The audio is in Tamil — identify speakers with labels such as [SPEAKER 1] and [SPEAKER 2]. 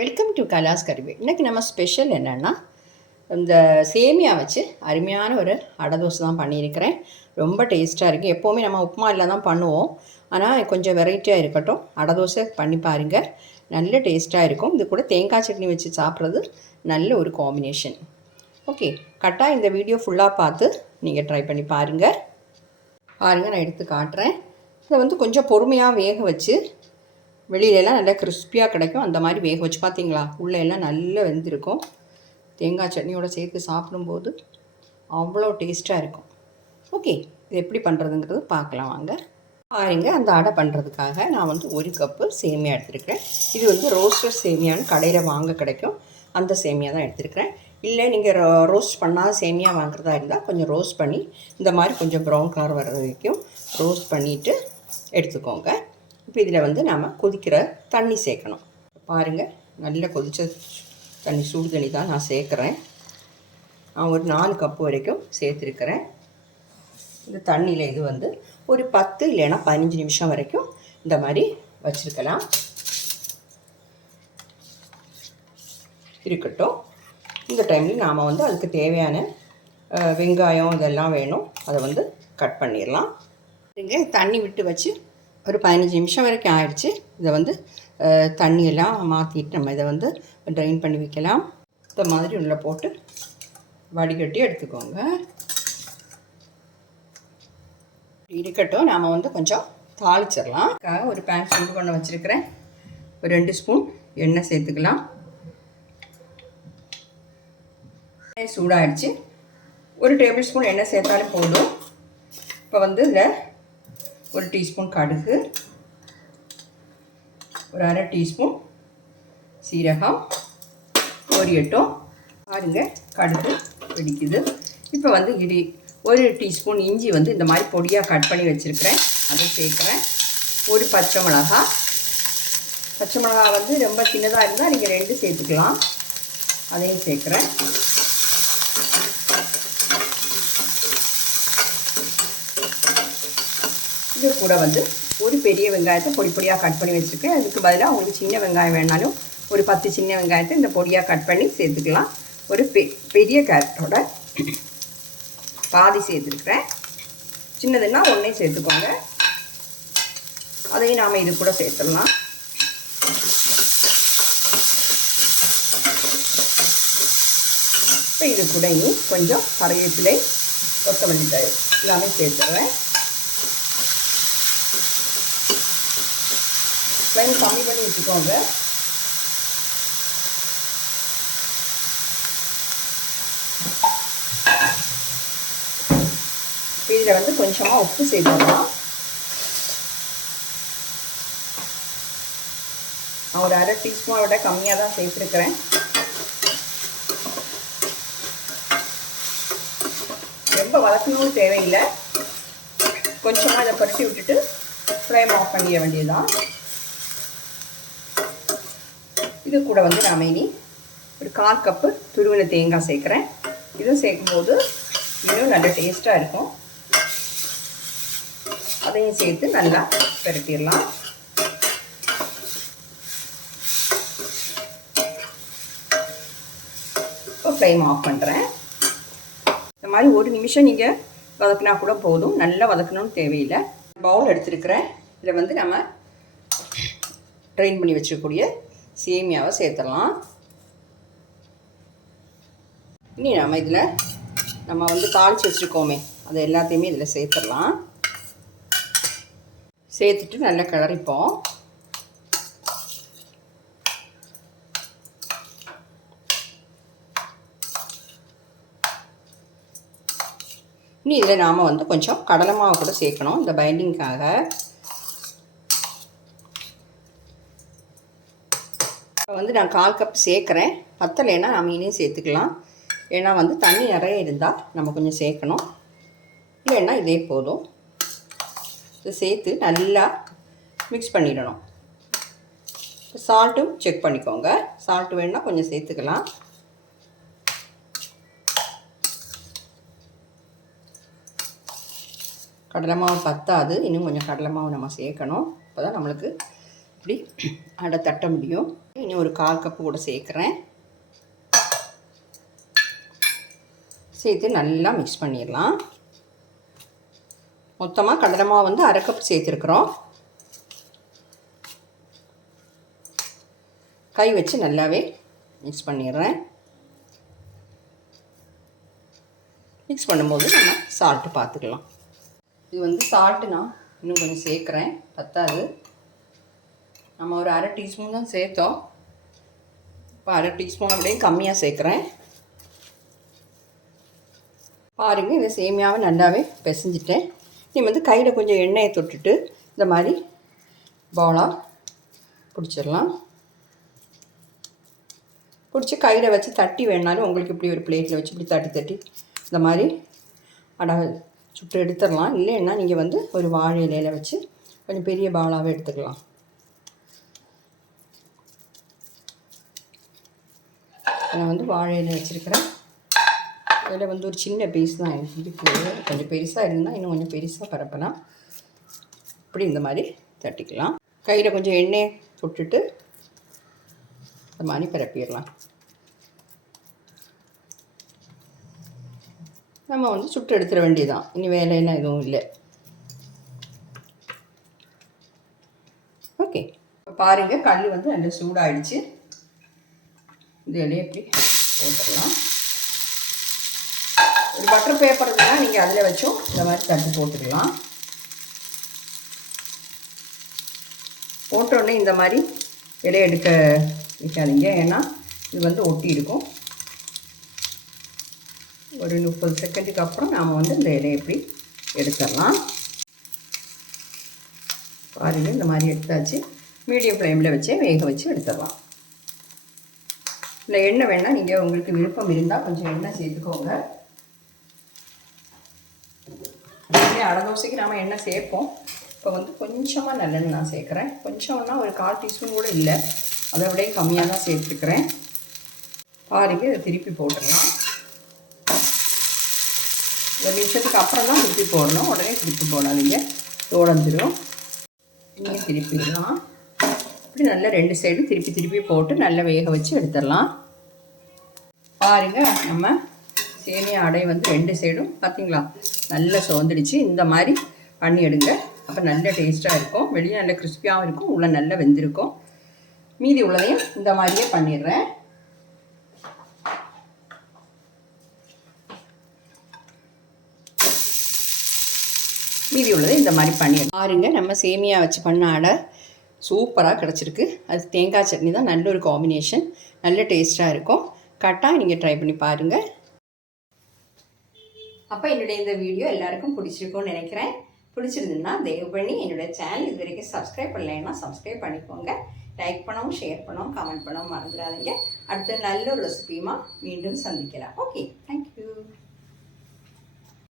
[SPEAKER 1] வெல்கம் டு கலாஸ் கருவி இன்றைக்கி நம்ம ஸ்பெஷல் என்னென்னா இந்த சேமியா வச்சு அருமையான ஒரு அடை தோசை தான் பண்ணியிருக்கிறேன். ரொம்ப டேஸ்ட்டாக இருக்குது எப்போவுமே நம்ம உப்புமா இல்லை தான் பண்ணுவோம். ஆனால் கொஞ்சம் வெரைட்டியாக இருக்கட்டும். அடை தோசை பண்ணி பாருங்கள் நல்ல டேஸ்ட்டாக இருக்கும். இது கூட தேங்காய் சட்னி வச்சு சாப்பிட்றது நல்ல ஒரு காம்பினேஷன் ஓகே கரெக்டாக இந்த வீடியோ ஃபுல்லாக பார்த்து நீங்கள் ட்ரை பண்ணி பாருங்கள் பாருங்கள் நான் எடுத்து காட்டுறேன். இதை வந்து கொஞ்சம் பொறுமையாக வேக வச்சு வெளியிலலாம் நல்லா கிறிஸ்பியாக கிடைக்கும். அந்த மாதிரி வேக வச்சு பார்த்தீங்களா உள்ளே எல்லாம் நல்லா வெந்திருக்கும். தேங்காய் சட்னியோடு சேர்த்து சாப்பிடும்போது அவ்வளோ டேஸ்ட்டாக இருக்கும். ஓகே இது எப்படி பண்ணுறதுங்கிறது பார்க்கலாம் வாங்க. பாருங்கள் அந்த அடை பண்ணுறதுக்காக நான் வந்து ஒரு கப்பு சேமியா எடுத்துருக்கிறேன். இது வந்து ரோஸ்டர் சேமியான்னு கடையில் வாங்க கிடைக்கும். அந்த சேமியா தான் எடுத்துருக்கிறேன். இல்லை நீங்கள் ரோ ரோஸ்ட் பண்ணாத சேமியா வாங்குறதா இருந்தால் கொஞ்சம் ரோஸ்ட் பண்ணி இந்த மாதிரி கொஞ்சம் ப்ரௌன் கலர் வர வரைக்கும் ரோஸ்ட் பண்ணிவிட்டு எடுத்துக்கோங்க. இப்போ இதில் வந்து நாம் கொதிக்கிற தண்ணி சேர்க்கணும். பாருங்கள் நல்ல கொதித்த தண்ணி சூடு தண்ணி தான் நான் சேர்க்குறேன். நான் ஒரு நாலு கப்பு வரைக்கும் சேர்த்துருக்கிறேன். இந்த தண்ணியில் இது வந்து ஒரு பத்து இல்லைன்னா பதினஞ்சு நிமிஷம் வரைக்கும் இந்த மாதிரி வச்சுருக்கலாம். இருக்கட்டும். இந்த டைமில் நாம் வந்து அதுக்கு தேவையான வெங்காயம் இதெல்லாம் வேணும். அதை வந்து கட் பண்ணிடலாம். இங்கே தண்ணி விட்டு வச்சு ஒரு பதினஞ்சு நிமிஷம் வரைக்கும் ஆயிடுச்சு. இதை வந்து தண்ணியெல்லாம் மாற்றிட்டு நம்ம இதை வந்து ட்ரைன் பண்ணி வைக்கலாம். இந்த மாதிரி உள்ளே போட்டு வடிகட்டி எடுத்துக்கோங்க. இருக்கட்டும். நாம் வந்து கொஞ்சம் தாளிச்சிடலாம். ஒரு பேன் சூடு பண்ண வச்சுருக்கிறேன். ஒரு ரெண்டு ஸ்பூன் எண்ணெய் சேர்த்துக்கலாம். சூடாகிடுச்சு ஒரு டேபிள் ஸ்பூன் எண்ணெய் சேர்த்தாலும் போதும். இப்போ வந்து இதில் ஒரு டீஸ்பூன் கடுகு ஒரு அரை டீஸ்பூன் சீரகம் கோரியட்டும் பாருங்க கடுகு வெடிக்குது. இப்போ வந்து இடி ஒரு டீஸ்பூன் இஞ்சி வந்து இந்த மாதிரி பொடியாக கட் பண்ணி வச்சுருக்கிறேன். அதை சேர்க்குறேன். ஒரு பச்சை மிளகா. பச்சை மிளகா வந்து ரொம்ப சின்னதாக இருந்தால் நீங்கள் ரெண்டு சேர்த்துக்கலாம். அதையும் சேர்க்குறேன். இது கூட வந்து ஒரு பெரிய வெங்காயத்தை பொடி பொடியாக கட் பண்ணி வச்சுருக்கேன். அதுக்கு பதிலாக உங்களுக்கு சின்ன வெங்காயம் வேணாலும் ஒரு பத்து சின்ன வெங்காயத்தை இந்த பொடியாக கட் பண்ணி சேர்த்துக்கலாம். ஒரு பெ பெரிய கேரட்டோட பாதி சேர்த்துருக்குறேன். சின்னதுன்னா ஒன்றே சேர்த்துக்கோங்க. அதையும் நாம் இது கூட சேர்த்துடலாம். இப்போ இது கூடையும் கொஞ்சம் கருவேப்பிலை கொத்தமல்லி தழை எல்லாமே சேர்த்துடுறேன். ஃப்ளேம் கம்மி பண்ணி வச்சுக்கோங்க. இதில் வந்து கொஞ்சமாக உப்பு சேர்த்துக்கலாம். நான் ஒரு அரை டீஸ்பூனை விட கம்மியாக தான் சேர்த்துருக்குறேன். ரொம்ப வளர்க்கணும்னு தேவையில்லை. கொஞ்சமாக இதை பருட்டி விட்டுட்டு ஃப்ளேம் ஆஃப் பண்ணிட வேண்டியதுதான். இது கூட வந்து நாம் இனி ஒரு கால் கப்பு துருவின தேங்காய் சேர்க்குறேன். இதுவும் சேர்க்கும்போது இன்னும் நல்ல டேஸ்ட்டாக இருக்கும். அதையும் சேர்த்து நல்லா பெருட்டிடலாம். இப்போ ஃப்ளேம் ஆஃப் பண்ணுறேன் இந்த மாதிரி ஒரு நிமிஷம் நீங்கள் வதக்கினா கூட போதும். நல்லா வதக்கணும்னு தேவையில்லை. பவுல் எடுத்துருக்கிறேன். இதில் வந்து நம்ம ட்ரெயின் பண்ணி வச்சுருக்கக்கூடிய சேமியாவை சேர்த்துடலாம். இனி நம்ம இதில் நம்ம வந்து தாளித்து வச்சுருக்கோமே அதை எல்லாத்தையுமே இதில் சேர்த்துடலாம். சேர்த்துட்டு நல்லா கிளறிப்போம். இனி இதில் நாம் வந்து கொஞ்சம் கடலை மாவு கூட சேர்க்கணும் இந்த பைண்டிங்காக வந்து நான் கால் கப் சேர்க்குறேன். பத்தலைன்னா நான் இனியும் சேர்த்துக்கலாம். ஏன்னா வந்து தண்ணி நிறைய இருந்தால் நம்ம கொஞ்சம் சேர்க்கணும். இல்லைன்னா இதே போதும். இதை சேர்த்து நல்லா மிக்ஸ் பண்ணிடணும். சால்ட்டும் செக் பண்ணிக்கோங்க. சால்ட் வேணுன்னா கொஞ்சம் சேர்த்துக்கலாம். கடலை மாவு பத்தாது. இன்னும் கொஞ்சம் கடலை மாவு நம்ம சேர்க்கணும். அப்போ தான் நம்மளுக்கு இப்படி அடை தட்ட முடியும். இனி ஒரு கால் கப்பு கூட சேர்க்குறேன். சேர்த்து நல்லா மிக்ஸ் பண்ணிடலாம். மொத்தமாக கடலை மாவு வந்து அரை கப் சேர்த்துருக்குறோம். கை வச்சு நல்லாவே மிக்ஸ் பண்ணிடுறேன். மிக்ஸ் பண்ணும்போது நம்ம சால்ட்டு பார்த்துக்கலாம். இது வந்து சால்ட்டு நான் இன்னும் கொஞ்சம் சேர்க்குறேன். பத்தாது. நம்ம ஒரு அரை டீஸ்பூன் தான் சேர்த்தோம். இப்போ அரை டீஸ்பூன் அப்படியே கம்மியாக சேர்க்குறேன். பாருங்கள் இந்த சேமியாவை நல்லாவே பிசைஞ்சிட்டேன். நீ வந்து கையில் கொஞ்சம் எண்ணெயை தொட்டுட்டு இந்த மாதிரி பாலாக பிடிச்சிடலாம். பிடிச்சி கையில் வச்சு தட்டி வேணாலும் உங்களுக்கு இப்படி ஒரு பிளேட்டில் வச்சு இப்படி தட்டி தட்டி இந்த மாதிரி அட சுட்டு எடுத்துடலாம். இல்லைன்னா நீங்கள் வந்து ஒரு வாழை இலையில் வச்சு கொஞ்சம் பெரிய பாலாகவே எடுத்துக்கலாம். நான் வந்து வாழை இலை வச்சுருக்கிறேன். இதில் வந்து ஒரு சின்ன பீஸ் தான் இருக்குது கொஞ்சம் பெருசாக இருந்தால் இன்னும் கொஞ்சம் பெருசாக பரப்பலாம். இப்படி இந்த மாதிரி தட்டிக்கலாம். கையில் கொஞ்சம் எண்ணெய் தொட்டுட்டு இந்த மாதிரி பரப்பிடலாம். நம்ம வந்து சுட்டு எடுத்துட வேண்டியதுதான். இனி வேலையெல்லாம் எதுவும் இல்லை. ஓகே பாருங்கள் கல் வந்து நல்லா சூடாயிடுச்சு. இது இலையை எப்படி போட்டுடலாம். ஒரு பட்டர் பேப்பர் இருந்தால் நீங்கள் அதில் வச்சும் இந்த மாதிரி தட்டு போட்டுக்கலாம். போட்டோடனே இந்த மாதிரி இலையை எடுக்க வைக்காதீங்க. ஏன்னா இது வந்து ஒட்டி இருக்கும். ஒரு முப்பது செகண்டுக்கு அப்புறம் நாம் வந்து இந்த இலையை எப்படி எடுத்துடலாம். பாருங்கள் இந்த மாதிரி எடுத்தாச்சு. மீடியம் ஃப்ளேமில் வச்சே வேக வச்சு எடுத்துடலாம். இல்லை எண்ணெய் வேணால் நீங்கள் உங்களுக்கு விருப்பம் இருந்தால் கொஞ்சம் எண்ணெய் சேர்த்துக்கோங்க எப்பவுமே அடை தோசைக்கு நாம் எண்ணெய் சேர்ப்போம்? இப்போ வந்து கொஞ்சமாக நல்லெண்ணெய் நான் சேர்க்குறேன். கொஞ்சம்னா ஒரு கால் டீஸ்பூன் கூட இல்லை. அதை விட கம்மியாக தான் சேர்த்துருக்குறேன் பாருங்க இதை திருப்பி போட்டுடலாம். ஒரு நிமிஷத்துக்கு அப்புறம் தான் திருப்பி போடணும். உடனே திருப்பி போடாதீங்க. உடஞ்சிரும். நீங்கள் திருப்பிடலாம். இப்படி நல்லா ரெண்டு சைடும் திருப்பி திருப்பி போட்டு நல்லா வேக வச்சு எடுத்துடலாம். பாருங்கள் நம்ம சேமியா அடை வந்து ரெண்டு சைடும் பார்த்தீங்களா நல்லா சோந்துடுச்சு இந்த மாதிரி பண்ணி எடுங்க. அப்போ நல்ல டேஸ்ட்டாக இருக்கும். வெளியே நல்ல கிறிஸ்பியாகவும் இருக்கும். உள்ளே நல்லா வெந்திருக்கும். மீதி உள்ளதையும் இந்த மாதிரியே பண்ணிடுறேன். மீதி உள்ளதை இந்த மாதிரி பண்ணி பாருங்கள் நம்ம சேமியா வச்சு பண்ண அடை சூப்பராக கிடச்சிருக்கு. அது தேங்காய் சட்னி தான் நல்ல ஒரு காம்பினேஷன் நல்ல டேஸ்ட்டாக இருக்கும். கரெக்டாக நீங்கள் ட்ரை பண்ணி பாருங்கள் அப்போ என்னுடைய இந்த வீடியோ எல்லாருக்கும் பிடிச்சிருக்கும்னு நினைக்கிறேன். பிடிச்சிருந்துன்னா தயவு பண்ணி என்னுடைய சேனல் இது வரைக்கும் சப்ஸ்கிரைப் பண்ணலைன்னா சப்ஸ்கிரைப் பண்ணிக்கோங்க. லைக் பண்ணவும் ஷேர் பண்ணவும் கமெண்ட் பண்ணவும் மறந்துடாதீங்க. அடுத்த நல்ல ஒரு ரெசிபியுமா மீண்டும் சந்திக்கலாம். Okay thank you